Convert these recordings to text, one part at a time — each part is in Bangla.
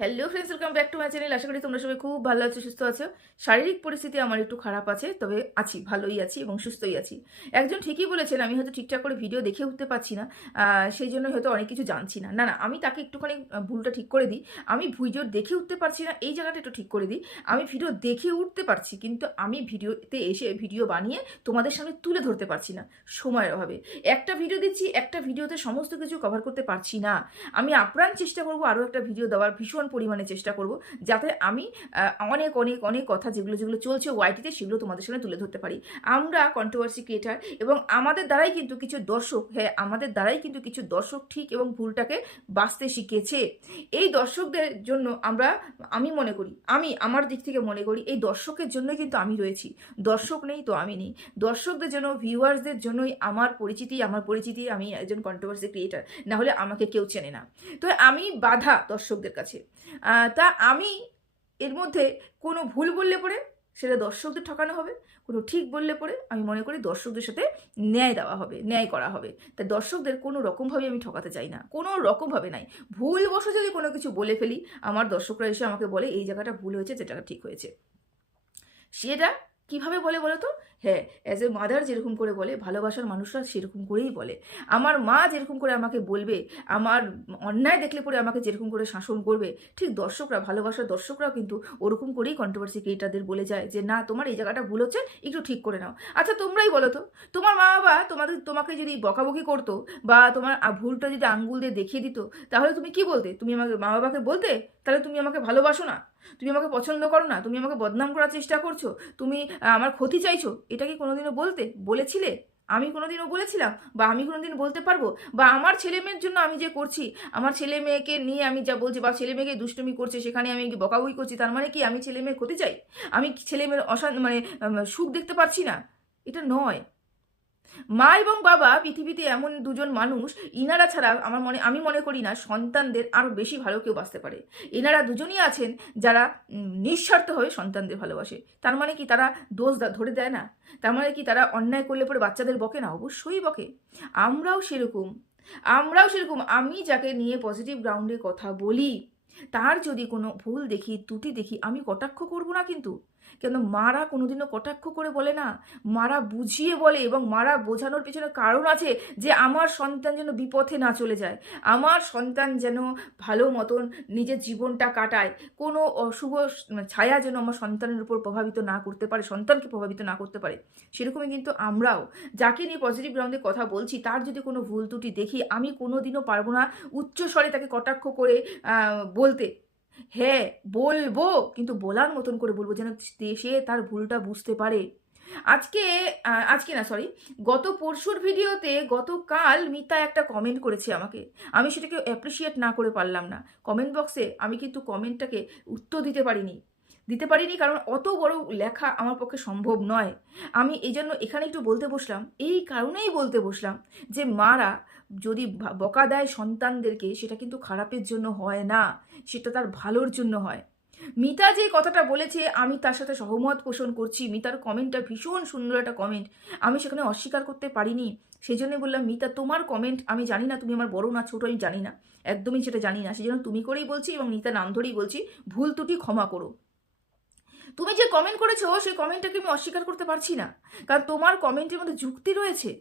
Hello friends welcome back to my channel আশা করি তোমরা সবাই খুব ভালো আছো, সুস্থ আছো। শারীরিক পরিস্থিতি আমার একটু খারাপ আছে, তবে আছি, ভালোই আছি এবং সুস্থই আছি। একজন ঠিকই বলেছেন, আমি হয়তো ঠিকঠাক করে ভিডিও দেখে উঠতে পারছি না সেই জন্য হয়তো অনেক কিছু জানছি না। না না, আমি তাকে একটুখানি ভুলটা ঠিক করে দিই। আমি ভিডিও দেখে উঠতে পারছি না, এই জায়গাটা একটু ঠিক করে দিই। আমি ভিডিও দেখে উঠতে পারছি, কিন্তু আমি ভিডিওতে এসে ভিডিও বানিয়ে তোমাদের সামনে তুলে ধরতে পারছি না, সময়ের অভাবে। একটা ভিডিও দিচ্ছি, একটা ভিডিওতে সমস্ত কিছু কভার করতে পারছি না। আমি আপ্রাণ চেষ্টা করব আরও একটা ভিডিও দেওয়ার, ভীষণ পরিমাণে চেষ্টা করব যাতে আমি অনেক অনেক অনেক কথা যেগুলো যেগুলো চলছে ওয়াইটিতে সেগুলো তোমাদের সামনে তুলে ধরতে পারি। আমরা কন্ট্রোভার্সি ক্রিয়েটার এবং আমাদের দ্বারাই কিন্তু কিছু দর্শক হ্যাঁ আমাদের দ্বারাই কিন্তু কিছু দর্শক ঠিক এবং ভুলটাকে বাঁচতে শিখেছে এই দর্শকদের জন্য আমরা, আমি মনে করি, আমি আমার দিক থেকে মনে করি, এই দর্শকের জন্যই কিন্তু আমি রয়েছি। দর্শক নেই তো আমি নেই। দর্শকদের জন্য ভিউয়ার্সদের জন্যই আমার পরিচিতি আমার পরিচিতি আমি একজন কন্ট্রোভার্সি ক্রিয়েটার না হলে আমাকে কেউ চেনে না। তো আমি বাধা দর্শকদের কাছে। তা আমি এর মধ্যে কোনো ভুল বললে পরে সেটা দর্শকদের ঠকানো হবে, কোনো ঠিক বললে পরে আমি মনে করি দর্শকদের সাথে ন্যায় দেওয়া হবে, ন্যায় করা হবে। তাই দর্শকদের কোনো রকমভাবে আমি ঠকাতে চাই না, কোনো রকমভাবে নাই। ভুল বসে যদি কোনো কিছু বলে ফেলি, আমার দর্শকরা এসে আমাকে বলে, এই জায়গাটা ভুল হয়েছে, যেটা ঠিক হয়েছে। সেটা কীভাবে বলে বলো তো? হ্যাঁ অ্যাজ এ মাদার যেরকম করে বলে, ভালোবাসার মানুষরা সেরকম করেই বলে। আমার মা যেরকম করে আমাকে বলবে, আমার অন্যায় দেখলে পরে আমাকে যেরকম করে শাসন করবে, ঠিক দর্শকরা, ভালোবাসার দর্শকরাও কিন্তু ওরকম করেই কন্ট্রোভার্সি ক্রিয়েটারদের বলে যায় যে, না, তোমার এই জায়গাটা ভুল হচ্ছে, একটু ঠিক করে নাও। আচ্ছা তোমরাই বলো তো, তোমার মা বাবা তোমাদের, তোমাকে যদি বকাবকি করতো বা তোমার ভুলটা যদি আঙ্গুল দিয়ে দেখিয়ে দিত, তাহলে তুমি কি বলতে? তুমি আমাকে, মা বাবাকে বলতে? তাহলে তুমি আমাকে ভালোবাসো না? তুমি আমাকে পছন্দ করো না? তুমি আমাকে বদনাম করার চেষ্টা করছ? তুমি আমার ক্ষতি চাইছো? এটা কি কোনোদিনও বলতে বলেছিলে? আমি কোনোদিনও বলেছিলাম? বা আমি কোনোদিন বলতে পারব? বা আমার ছেলে মেয়ের জন্য আমি যে করছি, আমার ছেলে মেয়েকে নিয়ে আমি যা বলছি বা ছেলে মেয়েকে দুষ্টুমি করছে, সেখানে আমি বকাবই করছি? তার মানে কি আমি ছেলে মেয়ের ক্ষতি চাই? আমি ছেলে মেয়ের অশান মানে সুখ দেখতে পাচ্ছি না? এটা নয়। মা এবং বাবা পৃথিবীতে এমন দুজন মানুষ ইনারা ছাড়া আমার মনে আমি মনে করি না সন্তানদের আরও বেশি ভালো কেউ বাঁচতে পারে। এনারা দুজনই আছেন যারা উম, নিঃস্বার্থভাবে সন্তানদের ভালোবাসে। তার মানে কি তারা দোষ ধরে দেয় না? তার মানে কি তারা অন্যায় করলে পরে বাচ্চাদের বকে না? অবশ্যই বকে। আমরাও সেরকম। আমরাও সেরকম। আমি যাকে নিয়ে পজিটিভ গ্রাউন্ডে কথা বলি তার যদি কোনো ভুল দেখি ত্রুটি দেখি আমি কটাক্ষ করব না কিন্তু। কেন মারা কোনোদিনও কটাক্ষ করে বলে না? মারা বুঝিয়ে বলে এবং মারা বোঝানোর পেছনে কারণ আছে যে আমার সন্তান যেন বিপথে না চলে যায়। আমার সন্তান যেন ভালো মতন নিজের জীবনটা কাটায়। কোনো অশুভ ছায়া যেন আমার সন্তানের উপর প্রভাবিত না করতে পারে, সন্তানকে প্রভাবিত না করতে পারে। সেরকমই কিন্তু আমরাও। যাকে নিয়ে পজিটিভ গ্রাউন্ডে কথা বলছি, তার যদি কোনো ভুল ত্রুটি দেখি, আমি কোনো দিনও পারব না উচ্চস্বরে তাকে কটাক্ষ করে বলতে। হ্যাঁ বলব, কিন্তু বলার মতন করে বলব যেন সে তার ভুলটা বুঝতে পারে। আজকে আজকে না সরি গত পরশুর ভিডিওতে গতকাল মিতা একটা কমেন্ট করেছে আমাকে। আমি সেটাকে অ্যাপ্রিসিয়েট না করে পারলাম না। কমেন্ট বক্সে আমি কিন্তু কমেন্টটাকে উত্তর দিতে পারিনি। দিতে পারিনি কারণ অত বড় লেখা আমার পক্ষে সম্ভব নয়। আমি এই জন্য এখানে একটু বলতে বসলাম, এই কারণেই বলতে বসলাম যে মারা যদি বকা দেয় সন্তানদেরকে, সেটা কিন্তু খারাপের জন্য হয় না, সেটা তার ভালোর জন্য হয়। মিতা যে কথাটা বলেছে, আমি তার সাথে সহমত পোষণ করছি। মিতার কমেন্টটা ভীষণ সুন্দর একটা কমেন্ট। আমি সেখানে অস্বীকার করতে পারিনি। সেই জন্য বললাম, মিতা, তোমার কমেন্ট আমি জানি না, তুমি আমার বড় না, ছোট, আমি জানি না। একদমই সেটা জানি না। সেই জন্য তুমি করেই বলছি এবং মিতা নাম ধরেই বলছি, ভুল ত্রুটি ক্ষমা করো। তুমি যে কমেন্ট করেছ, সেই কমেন্টটাকে আমি অস্বীকার করতে পারছি না। কারণ তোমার কমেন্টের মধ্যে যুক্তি রয়েছে।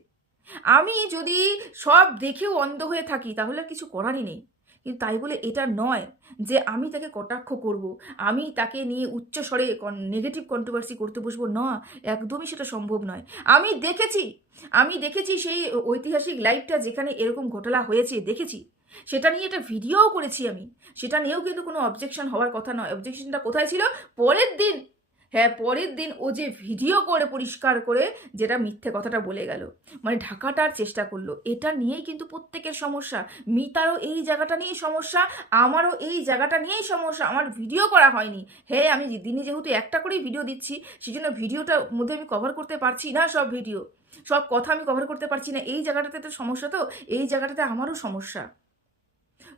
আমি যদি সব দেখেও অন্ধ হয়ে থাকি, তাহলে আর কিছু করারই নেই। কিন্তু তাই বলে এটা নয় যে আমি তাকে কটাক্ষ করব, আমি তাকে নিয়ে উচ্চ স্বরে নেগেটিভ কন্ট্রোভার্সি করতে বসবো। না, একদমই সেটা সম্ভব নয়। আমি দেখেছি আমি দেখেছি সেই ঐতিহাসিক লাইভটা যেখানে এরকম ঘটনা হয়েছে, দেখেছি। সেটা নিয়ে একটা ভিডিওও করেছি আমি। সেটা নিয়েও কিন্তু কোনো অবজেকশন হওয়ার কথা নয়। অবজেকশনটা কোথায় ছিল? পরের দিন। হ্যাঁ পরের দিন ও যে ভিডিও করে, পরিষ্কার করে, যেটা মিথ্যে কথাটা বলে গেল মানে ঢাকাটার চেষ্টা করল, এটা নিয়েই কিন্তু প্রত্যেকের সমস্যা। মিতারও এই জায়গাটা নিয়েই সমস্যা, আমারও এই জায়গাটা নিয়েই সমস্যা, আমার ভিডিও করা হয়নি। হ্যাঁ আমি দিনে যেহেতু একটা করেই ভিডিও দিচ্ছি সেই জন্য ভিডিওটার মধ্যে আমি কভার করতে পারছি না সব ভিডিও। সব কথা আমি কভার করতে পারছি না। এই জায়গাটাতে তো সমস্যা তো, এই জায়গাটাতে আমারও সমস্যা।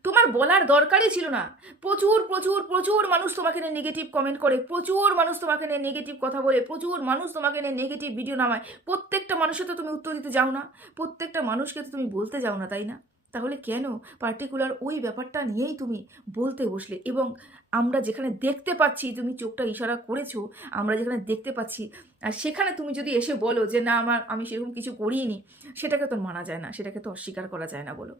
তোমার বলার দরকারই ছিল না। প্রচুর প্রচুর প্রচুর মানুষ তোমাকে নিয়ে নেগেটিভ কমেন্ট করে, প্রচুর মানুষ তোমাকে নিয়ে নেগেটিভ কথা বলে, প্রচুর মানুষ তোমাকে নিয়ে নেগেটিভ ভিডিও নামায়। প্রত্যেকটা মানুষের তো তুমি উত্তর দিতে যাও না, প্রত্যেকটা মানুষকে তো তুমি বলতে যাও না, তাই না? তাহলে কেন পার্টিকুলার ওই ব্যাপারটা নিয়েই তুমি বলতে বসলে? এবং আমরা যেখানে দেখতে পাচ্ছি তুমি চোখটা ইশারা করেছ, আমরা যেখানে দেখতে পাচ্ছি, আর সেখানে তুমি যদি এসে বলো যে না, আমার, আমি সেরকম কিছু করিনি, সেটাকে তো মানা যায় না, সেটাকে তো অস্বীকার করা যায় না বলো।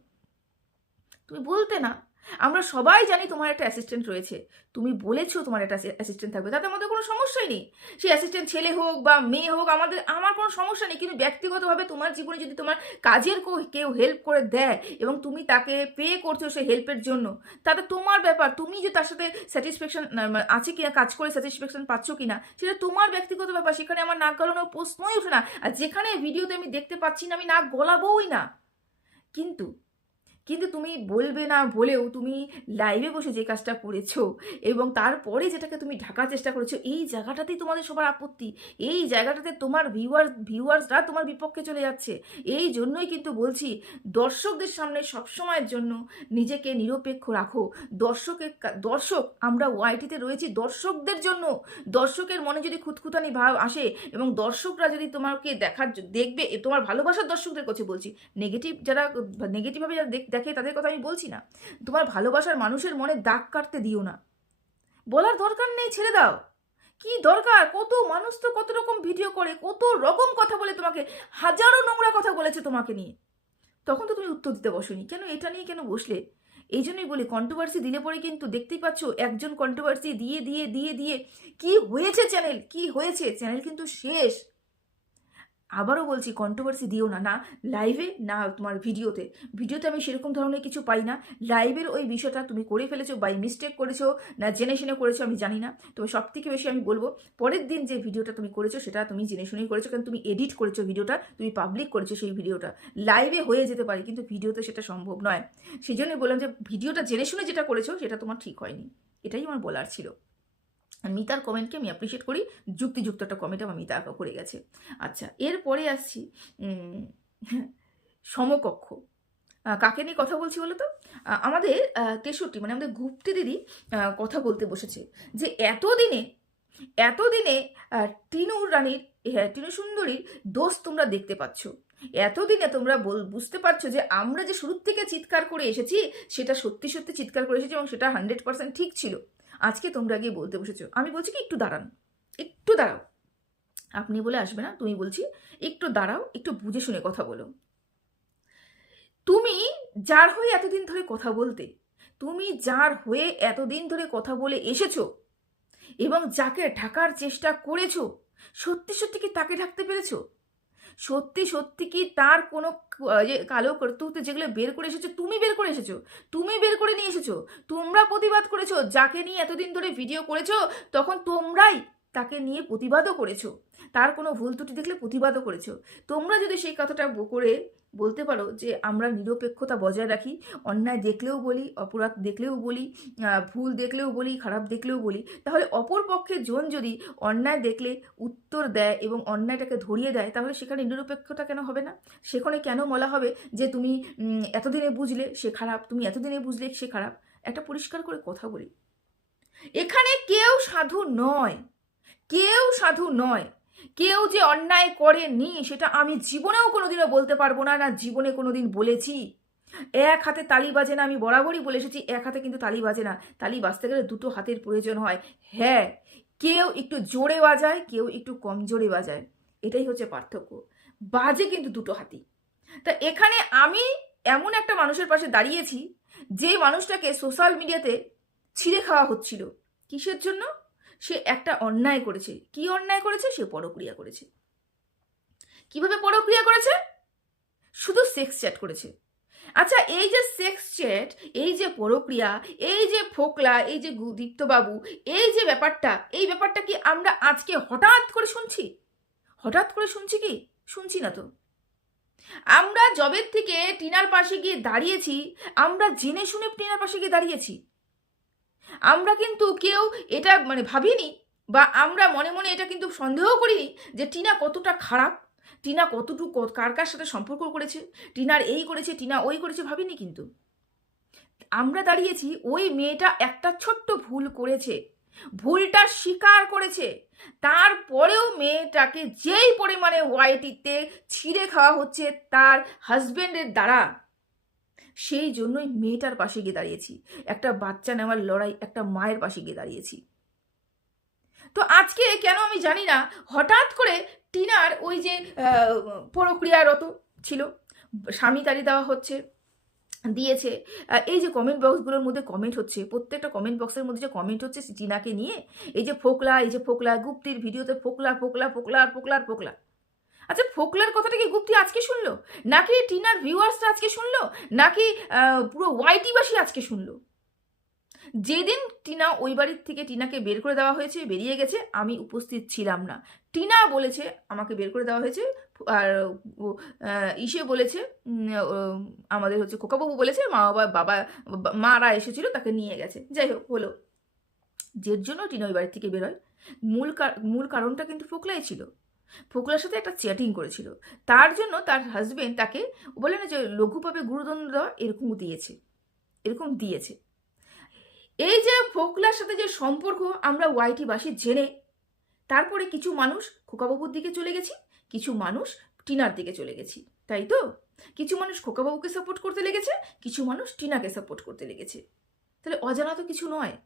তুমি বলতে না। আমরা সবাই জানি তোমার একটা অ্যাসিস্ট্যান্ট রয়েছে। তুমি বলেছ তোমার একটা অ্যাসিস্ট্যান্ট থাকবে। তাতে আমাদের কোনো সমস্যাই নেই। সেই অ্যাসিস্ট্যান্ট ছেলে হোক বা মেয়ে হোক, আমাদের আমার কোনো সমস্যা নেই। কিন্তু ব্যক্তিগতভাবে তোমার জীবনে যদি তোমার কাজের কেউ- হেল্প করে দেয় এবং তুমি তাকে পে করছ সেই হেল্পের জন্য, তাতে তোমার ব্যাপার। তুমি যে তার সাথে স্যাটিসফ্যাকশন আছে কিনা, কাজ করে স্যাটিসফ্যাকশন পাচ্ছ কিনা, সেটা তোমার ব্যক্তিগত ব্যাপার। সেখানে আমার নাক গলানোর প্রশ্নই ওঠে না। আর যেখানে ভিডিওতে আমি দেখতে পাচ্ছি না, আমি নাক গলাবোই না। কিন্তু কিন্তু তুমি বলবে না বলেও তুমি লাইভে বসে যে কাজটা করেছ এবং তারপরে যেটাকে তুমি ঢাকার চেষ্টা করেছ, এই জায়গাটাতেই তোমাদের সবার আপত্তি। এই জায়গাটাতে তোমার ভিউয়ার ভিউয়ার্সরা তোমার বিপক্ষে চলে যাচ্ছে। এই জন্যই কিন্তু বলছি, দর্শকদের সামনে সবসময়ের জন্য নিজেকে নিরপেক্ষ রাখো। দর্শকের দর্শক, আমরা ওয়াইটিতে রয়েছি, দর্শকদের জন্য। দর্শকের মনে যদি খুঁতখুতানি ভাব আসে এবং দর্শকরা যদি তোমাকে দেখার, দেখবে, তোমার ভালোবাসার দর্শকদের কাছে বলছি নেগেটিভ যারা নেগেটিভভাবে যারা দেখ- দেখে তাদের কথা আমি বলছি না। তোমার ভালোবাসার মানুষের মনে দাগ কাটতে দিও না। বলার দরকার নেই, ছেড়ে দাও। কি দরকার? কত মানুষ তো কত রকম ভিডিও করে, কত রকম কথা বলে তোমাকে, হাজারো নোংরা কথা বলেছে তোমাকে নিয়ে। তখন তো তুমি উত্তর দিতে বসনি। কেন এটা নিয়ে কেন বসলে? এই জন্যই বলি কন্ট্রোভার্সি দিলে পরে কিন্তু দেখতেই পাচ্ছ, একজন কন্ট্রোভার্সি দিয়ে দিয়ে দিয়ে দিয়ে, কি হয়েছে চ্যানেল কি হয়েছে? চ্যানেল কিন্তু শেষ। আবারও বলছি কন্ট্রোভার্সি দিও না না লাইভে না তোমার ভিডিওতে ভিডিওতে আমি সেরকম ধরনের কিছু পাই না। লাইভের ওই বিষয়টা তুমি করে ফেলেছো বাই মিস্টেক করেছ, না জেনে শুনে করেছ, আমি জানি না। তবে সব থেকে বেশি আমি বলব, পরের দিন যে ভিডিওটা তুমি করেছ, সেটা তুমি জেনে শুনেই করেছ, কারণ তুমি এডিট করেছ ভিডিওটা তুমি পাবলিক করেছ সেই ভিডিওটা লাইভে হয়ে যেতে পারে, কিন্তু ভিডিওতে সেটা সম্ভব নয়। সেই জন্যই বললাম যে ভিডিওটা জেনে শুনে যেটা করেছ, সেটা তোমার ঠিক হয়নি। এটাই আমার বলার ছিল। মিতার কমেন্টকে আমি অ্যাপ্রিসিয়েট করি যুক্তিযুক্ত একটা কমেন্ট আমার মিতা আঁকা করে গেছে। আচ্ছা এরপরে আসছি সমকক্ষ। কাকে নিয়ে কথা বলছি বলো তো আমাদের তেষট্টি মানে আমাদের গুপ্তি দিদি কথা বলতে বসেছে যে এতদিনে এতদিনে আহ, টিনু রানীর হ্যাঁ টিনু সুন্দরীর দোষ তোমরা দেখতে পাচ্ছ। এতদিনে তোমরা বল বুঝতে পারছ যে আমরা যে শুরুর থেকে চিৎকার করে এসেছি সেটা সত্যি সত্যি চিৎকার করে এসেছি এবং সেটা হান্ড্রেড পার্সেন্ট ঠিক ছিল। আজকে তোমরা গিয়ে বলতে বসেছো। আমি বলছি কি, একটু দাঁড়ান। একটু দাঁড়াও। আপনি বলে আসবে না, তুমি বলছি, একটু দাঁড়াও, একটু বুঝে শুনে কথা বলো। তুমি যার হয়ে এতদিন ধরে কথা বলতে, তুমি যার হয়ে এতদিন ধরে কথা বলে এসেছ, এবং যাকে ঢাকার চেষ্টা করেছ, সত্যি সত্যি কি তাকে ঢাকতে পেরেছ? সত্যি সত্যি কি তার কোনো যে কালো কর্তৃত্ব যেগুলো বের করে এসেছ, তুমি বের করে এসেছ? তুমি বের করে নিয়ে এসেছ? তোমরা প্রতিবাদ করেছ? যাকে নিয়ে এতদিন ধরে ভিডিও করেছ, তখন তোমরাই তাকে নিয়ে প্রতিবাদও করেছ। তার কোনো ভুল ত্রুটি দেখলে প্রতিবাদও করেছ। তোমরা যদি সেই কথাটা করে বলতে পারো যে আমরা নিরপেক্ষতা বজায় রাখি, অন্যায় দেখলেও বলি, অপরাধ দেখলেও বলি ভুল দেখলেও বলি, খারাপ দেখলেও বলি, তাহলে অপর পক্ষের জন যদি অন্যায় দেখলে উত্তর দেয় এবং অন্যায়টাকে ধরিয়ে দেয়, তাহলে সেখানে নিরপেক্ষতা কেন হবে না? সেখানে কেন বলা হবে যে তুমি এতদিনে বুঝলে সে খারাপ, তুমি এতদিনে বুঝলে সে খারাপ? একটা পরিষ্কার করে কথা বলি। এখানে কেউ সাধু নয়, কেউ সাধু নয়। কেউ যে অন্যায় করেনি, সেটা আমি জীবনেও কোনোদিনও বলতে পারব না না জীবনে কোনোদিন বলেছি। এক হাতে তালি বাজে না, আমি বরাবরই বলে এসেছি, এক হাতে কিন্তু তালি বাজে না। তালি বাজতে গেলে দুটো হাতের প্রয়োজন হয়। হ্যাঁ কেউ একটু জোরে বাজায়, কেউ একটু কম জোরে বাজায়। এটাই হচ্ছে পার্থক্য। বাজে কিন্তু দুটো হাতি। তা এখানে আমি এমন একটা মানুষের পাশে দাঁড়িয়েছি, যে মানুষটাকে সোশ্যাল মিডিয়াতে ছিঁড়ে খাওয়া হচ্ছিল। কিসের জন্য? সে একটা অন্যায় করেছে। কি অন্যায় করেছে? সে পরক্রিয়া করেছে। কীভাবে পরক্রিয়া করেছে? শুধু সেক্স চ্যাট করেছে। আচ্ছা এই যে সেক্স চ্যাট এই যে পরক্রিয়া, এই যে ফোকলা, এই যে দীপ্তবাবু, এই যে ব্যাপারটা, এই ব্যাপারটা কি আমরা আজকে হঠাৎ করে শুনছি? হঠাৎ করে শুনছি কি? শুনছি না তো। আমরা জবের থেকে টিনার পাশে গিয়ে দাঁড়িয়েছি, আমরা জেনে শুনে টিনার পাশে গিয়ে দাঁড়িয়েছি। আমরা কিন্তু কেউ এটা মানে ভাবিনি বা আমরা মনে মনে এটা কিন্তু সন্দেহ করিনি যে টিনা কতটা খারাপ, টিনা কতটুকু কার কার সাথে সম্পর্ক করেছে, টিনার এই করেছে, টিনা ওই করেছে ভাবিনি কিন্তু। আমরা দাঁড়িয়েছি, ওই মেয়েটা একটা ছোট্ট ভুল করেছে, ভুলটা স্বীকার করেছে। তারপরেও মেয়েটাকে যেই পরিমাণে ওয়াইটিতে ছিঁড়ে খাওয়া হচ্ছে তার হাজবেন্ডের দ্বারা। সেই জন্যই মেয়েটার পাশে গিয়ে দাঁড়িয়েছি। একটা বাচ্চা নেওয়ার লড়াই একটা মায়ের পাশে গিয়ে দাঁড়িয়েছি। তো আজকে কেন আমি জানি না, হঠাৎ করে টিনার ওই যে প্রক্রিয়ারত ছিল, স্বামী তাড়ি দেওয়া হচ্ছে, দিয়েছে এই যে কমেন্ট বক্সগুলোর মধ্যে কমেন্ট হচ্ছে, প্রত্যেকটা কমেন্ট বক্সের মধ্যে যে কমেন্ট হচ্ছে টিনাকে নিয়ে, এই যে ফোকলা, এই যে ফোকলা, গুপ্তির ভিডিওতে ফোকলা ফোকলা ফোকলা আর ফোকলা আর ফোকলা আচ্ছা ফোকলার কথাটা কি গুপ্তি আজকে শুনলো? নাকি টিনার ভিউয়ার্সরা আজকে শুনলো? নাকি পুরো ওয়াইটিবাসী আজকে শুনলো? যেদিন টিনা ওই বাড়ির থেকে টিনাকে বের করে দেওয়া হয়েছে, বেরিয়ে গেছে, আমি উপস্থিত ছিলাম না। টিনা বলেছে, আমাকে বের করে দেওয়া হয়েছে, আর ইসে বলেছে আমাদের হচ্ছে খোকাবাবু বলেছে, মা বাবা বাবা মারা এসেছিল, তাকে নিয়ে গেছে। যাই হোক, হলো। যের জন্য টিনা ওই বাড়ির থেকে বেরোয়, মূল মূল কারণটা কিন্তু ফোকলাই ছিল। ফোকলার সাথে একটা চ্যাটিং করেছিল। তার জন্য তার হাজবেন্ড তাকে বলে না যে লঘুভাবে গুরুদণ্ড দেওয়া এরকম দিয়েছে এরকম দিয়েছে। এই যে ফোকলার সাথে যে সম্পর্ক, আমরা ওয়াইটি বাসী জেনে তারপরে কিছু মানুষ খোকাবাবুর দিকে চলে গেছি, কিছু মানুষ টিনার দিকে চলে গেছি, তাই তো? কিছু মানুষ খোকাবাবুকে সাপোর্ট করতে লেগেছে, কিছু মানুষ টিনাকে সাপোর্ট করতে লেগেছে। তাহলে অজানা তো কিছু নয়।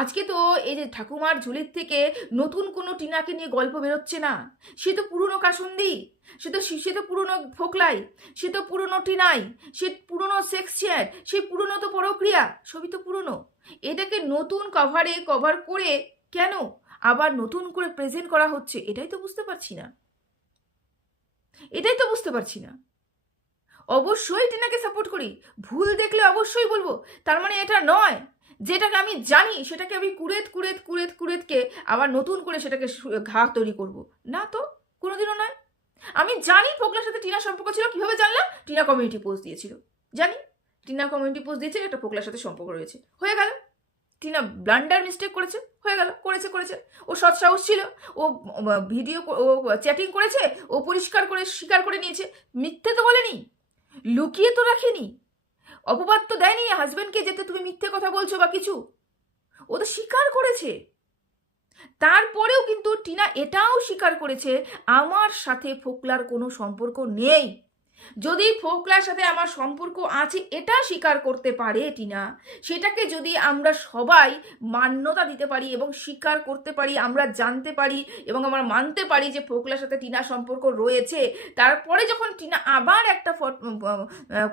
আজকে তো এই যে ঠাকুমার ঝুলির থেকে নতুন কোনো টিনাকে নিয়ে গল্প বেরোচ্ছে না। সে তো পুরনো কাসন্দি, সে তো সে তো পুরনো ফোকলাই, সে তো পুরনো টিনাই, সে পুরনো সেক্স চ্যাট সে পুরনো তো প্রক্রিয়া, সবই তো পুরনো। এটাকে নতুন কভারে কভার করে কেন আবার নতুন করে প্রেজেন্ট করা হচ্ছে, এটাই তো বুঝতে পারছি না। এটাই তো বুঝতে পারছি না। অবশ্যই টিনাকে সাপোর্ট করি। ভুল দেখলে অবশ্যই বলব। তার মানে এটা নয়। যেটাকে আমি জানি, সেটাকে আমি কুড়েত কুড়েত কুড়েত, কুড়েতকে আবার নতুন করে সেটাকে ঘা তৈরি করব। না তো, কোনোদিনও নয়। আমি জানি ফোকলার সাথে টিনার সম্পর্ক ছিল, কীভাবে জানলাম? টিনা কমিউনিটি পোস্ট দিয়েছিল। জানি। টিনা কমিউনিটি পোস্ট দিয়েছে, একটা ফোকলার সাথে সম্পর্ক রয়েছে। হয়ে গেল। টিনা ব্লান্ডার মিস্টেক করেছে। হয়ে গেল, করেছে করেছে। ও সৎ সাহস ছিল। ও ভিডিও ও চ্যাটিং করেছে। ও পরিষ্কার করে, স্বীকার করে নিয়েছে। মিথ্যে তো বলেনি। লুকিয়ে তো রাখেনি। অপবাদ তো দেয়নি হাজব্যান্ডকে যেতে তুমি মিথ্যে কথা বলছো বা কিছু। ও তো স্বীকার করেছে। তারপরেও কিন্তু টিনা এটাও স্বীকার করেছে, আমার সাথে ফোকলার কোনো সম্পর্ক নেই। যদি ফোকলার সাথে আমার সম্পর্ক আছে, এটা স্বীকার করতে পারে, টিনা। সেটাকে যদি আমরা সবাই মান্যতা দিতে পারি এবং স্বীকার করতে পারি, আমরা জানতে পারি এবং আমরা মানতে পারি যে ফোকলার সাথে টিনা সম্পর্ক রয়েছে, তারপরে যখন টিনা আবার একটা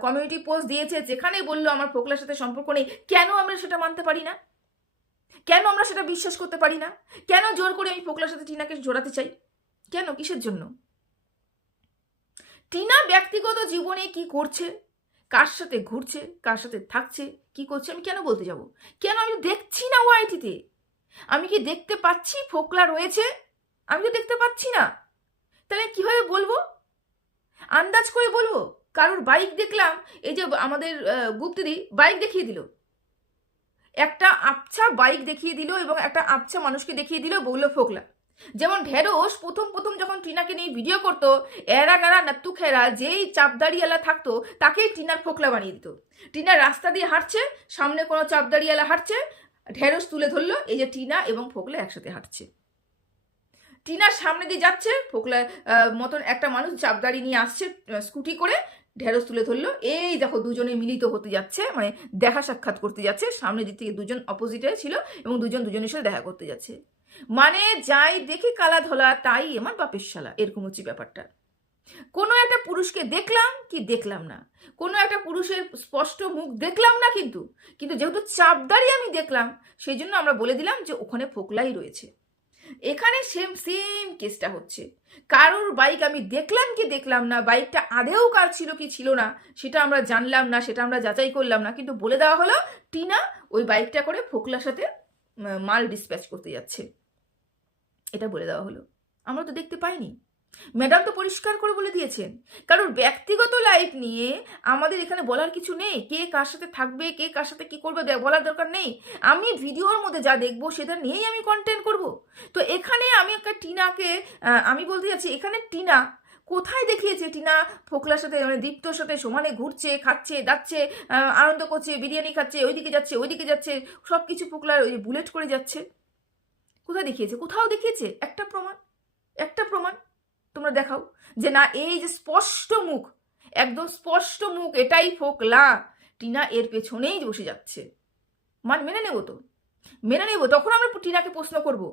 কমিউনিটি পোস্ট দিয়েছে যেখানে বলল আমার ফোকলার সাথে সম্পর্ক নেই, কেন আমরা সেটা মানতে পারি না? কেন আমরা সেটা বিশ্বাস করতে পারি না? কেন জোর করে আমি ফোকলার সাথে টিনাকে জোড়াতে চাই? কেন? কিসের জন্য? টিনা ব্যক্তিগত জীবনে কি করছে? কার সাথে ঘুরছে? কার সাথে থাকছে? কি করছে? আমি কেন বলতে যাব? কেন আমি দেখছি না ওআইটিতে আমি কি দেখতে পাচ্ছি? ফোকলা রয়েছে? আমি তো দেখতে পাচ্ছি না। তাহলে কীভাবে বলব? আন্দাজ করে বলব? কারোর বাইক দেখলাম, এই যে আমাদের গুপ্তিদি বাইক দেখিয়ে দিল। একটা আবছা বাইক দেখিয়ে দিল এবং একটা আবছা মানুষকে দেখিয়ে দিল বলল ফোকলা। যেমন ঢেরস প্রথম প্রথম যখন টিনাকে নিয়ে ভিডিও করতো, এরা গারা নাত্তু খেরা যেই চাপদাড়িয়ালা থাকতো, তাকেই টিনার ফোকলা বানিয়ে দিত। টিনা রাস্তা দিয়ে হাঁটছে, সামনে কোনো চাপদাড়িয়ালা হাঁটছে ঢেরস তুলে ধরলো, এই যে টিনা এবং ফোকলা একসাথে হাঁটছে। টিনার সামনে দিয়ে যাচ্ছে, ফোকলা মতন একটা মানুষ চাপদাড়ি নিয়ে আসছে স্কুটি করে ঢেরস তুলে ধরলো। এই দেখো দুজনে মিলিত হতে যাচ্ছে মানে দেখা সাক্ষাৎ করতে যাচ্ছে। সামনে দিক থেকে দুজন অপোজিটে ছিল এবং দুজন দুজনের সাথে দেখা করতে যাচ্ছে। মানে যাই দেখি কালা ধলা, তাই আমার বাপের শালা, এরকম হচ্ছে ব্যাপারটা। কোনো একটা পুরুষকে দেখলাম কি দেখলাম না। কোনো একটা পুরুষের স্পষ্ট মুখ দেখলাম না কিন্তু কিন্তু যেহেতু চাপদারি আমি দেখলাম সেই জন্য আমরা বলে দিলাম যে ওখানে ফোকলাই রয়েছে। এখানে সেম সেম কেসটা হচ্ছে। কারোর বাইক আমি দেখলাম কি দেখলাম না বাইকটা আদেও কার ছিল কি ছিল না, সেটা আমরা জানলাম না, সেটা আমরা যাচাই করলাম না, কিন্তু বলে দেওয়া হলো টিনা ওই বাইকটা করে ফোকলার সাথে মাল ডিসপ্যাচ করতে যাচ্ছে। এটা বলে দেওয়া হলো। আমরা তো দেখতে পাইনি। ম্যাডাম তো পরিষ্কার করে বলে দিয়েছেন কারণ ব্যক্তিগত লাইফ নিয়ে আমাদের এখানে বলার কিছু নেই। কে কার সাথে থাকবে, কে কার সাথে কি করবে বলার দরকার নেই। আমি ভিডিওর মধ্যে যা দেখব সেটা নিয়েই আমি কন্টেন্ট করব। তো এখানে আমি একটা টিনাকে আমি বলতে যাচ্ছি, এখানে টিনা কোথায় দেখিয়েছে? টিনা ফোকলার সাথে মানে দীপ্তর সাথে সমানে ঘুরছে, খাচ্ছে যাচ্ছে আনন্দ করছে, বিরিয়ানি খাচ্ছে, ওইদিকে যাচ্ছে ওইদিকে যাচ্ছে সব কিছু ফোকলার ওই বুলেট করে যাচ্ছে। কোথায় দেখিয়েছে? কোথাও দেখিয়েছে? একটা প্রমাণ একটা প্রমাণ তোমরা দেখাও। যে না, এই যে স্পষ্ট মুখ, একদম স্পষ্ট মুখ, এটাই ফোকলা। টিনা এর পেছনেই বসে যাচ্ছে। মান, মেনে নেব তো? মেনে নেব? তখন আমরা টিনাকে প্রশ্ন করব।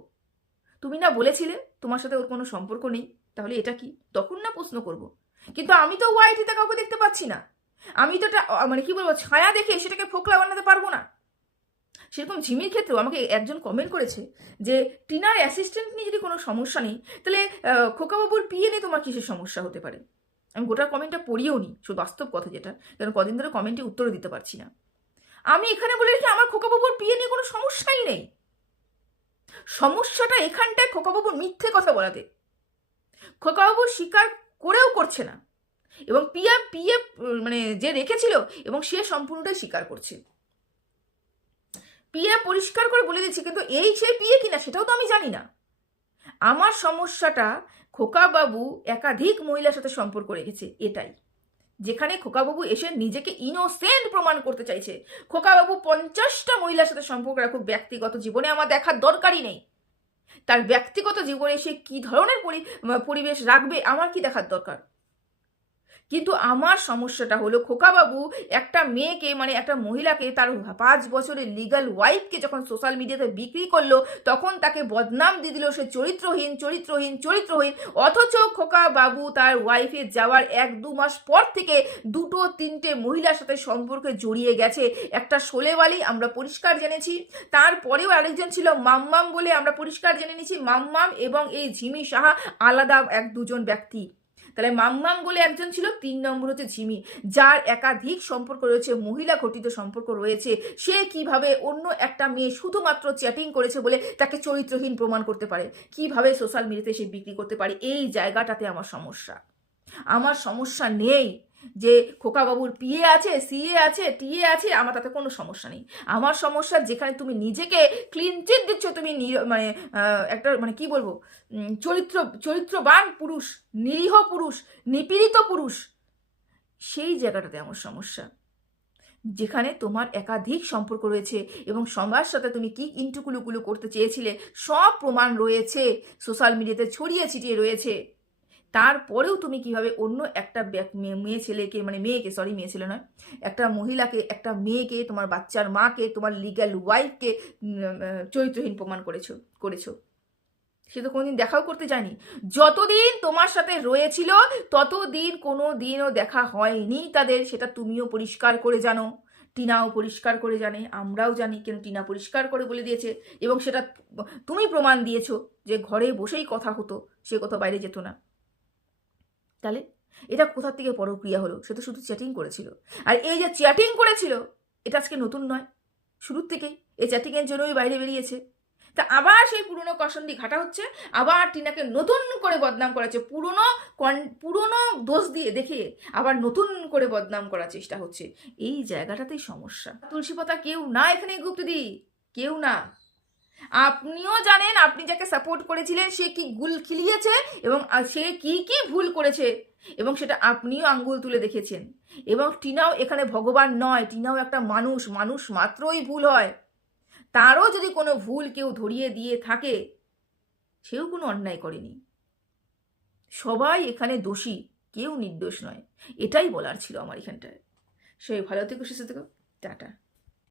তুমি না বলেছিলে তোমার সাথে ওর কোনো সম্পর্ক নেই, তাহলে এটা কি? তখন না প্রশ্ন করব। কিন্তু আমি তো ওয়াইটিতে কাউকে দেখতে পাচ্ছি না। আমি তো মানে কি বলব, ছায়া দেখে সেটাকে ফোকলা সেরকম ঝিমির ক্ষেত্রেও আমাকে একজন কমেন্ট করেছে যে, টিনার অ্যাসিস্ট্যান্ট নিয়ে যদি কোনো সমস্যা নেই, তাহলে খোকাবাবুর পিয়ে নিয়ে তোমার কিসের সমস্যা হতে পারে? আমি গোটা কমেন্টটা পড়িও নি, শুধু বাস্তব কথা যেটা কারণ কদিন ধরে কমেন্টে উত্তরও দিতে পারছি না। আমি এখানে বলে রেখে আমার খোকাবাবুর পিয়ে নিয়ে কোনো সমস্যাই নেই। সমস্যাটা এখানটায় খোকাবাবুর মিথ্যে কথা বলাতে। খোকাবাবু স্বীকার করেও করছে না। এবং পিয়া পিএ মানে যে রেখেছিল, এবং সে সম্পূর্ণটাই স্বীকার করছে। পিয়া পরিষ্কার করে বলে দিচ্ছে কিন্তু এই সে পিয়ে কিনা সেটাও তো আমি জানি না। আমার সমস্যাটা খোকাবাবু একাধিক মহিলার সাথে সম্পর্ক রেখেছে, এটাই। যেখানে খোকাবাবু এসে নিজেকে ইনোসেন্ট প্রমাণ করতে চাইছে। খোকাবাবু পঞ্চাশটা মহিলার সাথে সম্পর্ক রাখুক, ব্যক্তিগত জীবনে আমার দেখার দরকারই নেই। তার ব্যক্তিগত জীবনে সে কি ধরনের পরি- পরিবেশ রাখবে, আমার কি দেখার দরকার? কিন্তু আমার সমস্যাটা হলো খোকাবাবু, একটা মেয়েকে মানে একটা মহিলাকে তার পাঁচ বছরের লিগাল ওয়াইফকে যখন সোশ্যাল মিডিয়াতে বিক্রি করল, তখন তাকে বদনাম দিয়ে দিল সে চরিত্রহীন চরিত্রহীন চরিত্রহীন। অথচ খোকা বাবু তার ওয়াইফের যাওয়ার এক দু মাস পর থেকে দুটো তিনটে মহিলার সাথে সম্পর্কে জড়িয়ে গেছে। একটা সোলেবালি আমরা পরিষ্কার জেনেছি। তারপরেও আরেকজন ছিল মাম্মাম বলে আমরা পরিষ্কার জেনে নিয়েছি। মাম্মাম এবং এই ঝিমি সাহা আলাদা এক দুজন ব্যক্তি। তাহলে মামমাম বলে একজন ছিল, তিন নম্বর হচ্ছে ঝিমি। যার একাধিক সম্পর্ক রয়েছে, মহিলা ঘটিত সম্পর্ক রয়েছে, সে কীভাবে অন্য একটা মেয়ে শুধুমাত্র চ্যাটিং করেছে বলে তাকে চরিত্রহীন প্রমাণ করতে পারে? কীভাবে সোশ্যাল মিডিয়াতে সে বিক্রি করতে পারে? এই জায়গাটাতে আমার সমস্যা। আমার সমস্যা নেই। যে খোকাবাবুর পিএ আছে, সিএ আছে, টিএ আছে, আমার তাতে কোনো সমস্যা নেই। আমার সমস্যা যেখানে তুমি নিজেকে ক্লিন চিট দিচ্ছ, তুমি মানে একটা মানে কি বলব চরিত্র, চরিত্রবান পুরুষ, নিরীহ পুরুষ, নিপীড়িত পুরুষ, সেই জায়গাটাতে আমার সমস্যা। যেখানে তোমার একাধিক সম্পর্ক রয়েছে এবং সবার সাথে তুমি কি ইন্টুকুলুকুলু করতে চেয়েছিলে, সব প্রমাণ রয়েছে। সোশ্যাল মিডিয়াতে ছড়িয়ে ছিটিয়ে রয়েছে। তারপরেও তুমি কীভাবে অন্য একটা মেয়ে ছেলেকে মানে মেয়েকে সরি মেয়ে ছেলে নয়, একটা মহিলাকে, একটা মেয়েকে, তোমার বাচ্চার মাকে, তোমার লিগ্যাল ওয়াইফকে চরিত্রহীন প্রমাণ করেছ করেছ। সে তো কোনোদিন দেখাও করতে যায়নি। যতদিন তোমার সাথে রয়েছিল, ততদিন কোনো দিনও দেখা হয়নি তাদের, সেটা তুমিও পরিষ্কার করে জানো। টিনাও পরিষ্কার করে জানে, আমরাও জানি কেন টিনা পরিষ্কার করে বলে দিয়েছে, এবং সেটা, তুমি প্রমাণ দিয়েছ যে ঘরে বসেই কথা হতো, সে কথা বাইরে যেত না। তাহলে এটা কোথার থেকে পরক্রিয়া হলো? সে তো শুধু চ্যাটিং করেছিল। আর এই যে চ্যাটিং করেছিল, এটা আজকে নতুন নয়। শুরুর থেকেই এই চ্যাটিংয়ের জন্যই বাইরে বেরিয়েছে। তা আবার সেই পুরনো কসন্ডি ঘাটা হচ্ছে, আবার টিনাকে নতুন করে বদনাম করাচ্ছে। পুরনো কন- পুরনো দোষ দিয়ে দেখে আবার নতুন করে বদনাম করার চেষ্টা হচ্ছে। এই জায়গাটাতেই সমস্যা। তুলসী পাতা কেউ না এখানে গুপ্তদি কেউ না। আপনিও জানেন আপনি যাকে সাপোর্ট করেছিলেন, সে কি গুল খিলিয়েছে এবং সে কি কি ভুল করেছে এবং সেটা আপনিও আঙ্গুল তুলে দেখেছেন। এবং টিনাও এখানে ভগবান নয়, টিনাও একটা মানুষ মানুষ মাত্রই ভুল হয়। তারও যদি কোনো ভুল কেউ ধরিয়ে দিয়ে থাকে, সেও কোনো অন্যায় করেনি। সবাই এখানে দোষী, কেউ নির্দোষ নয়। এটাই বলার ছিল আমার এখানটায়। সে ভালো থেকো, সুস্থ থেকো। টাটা।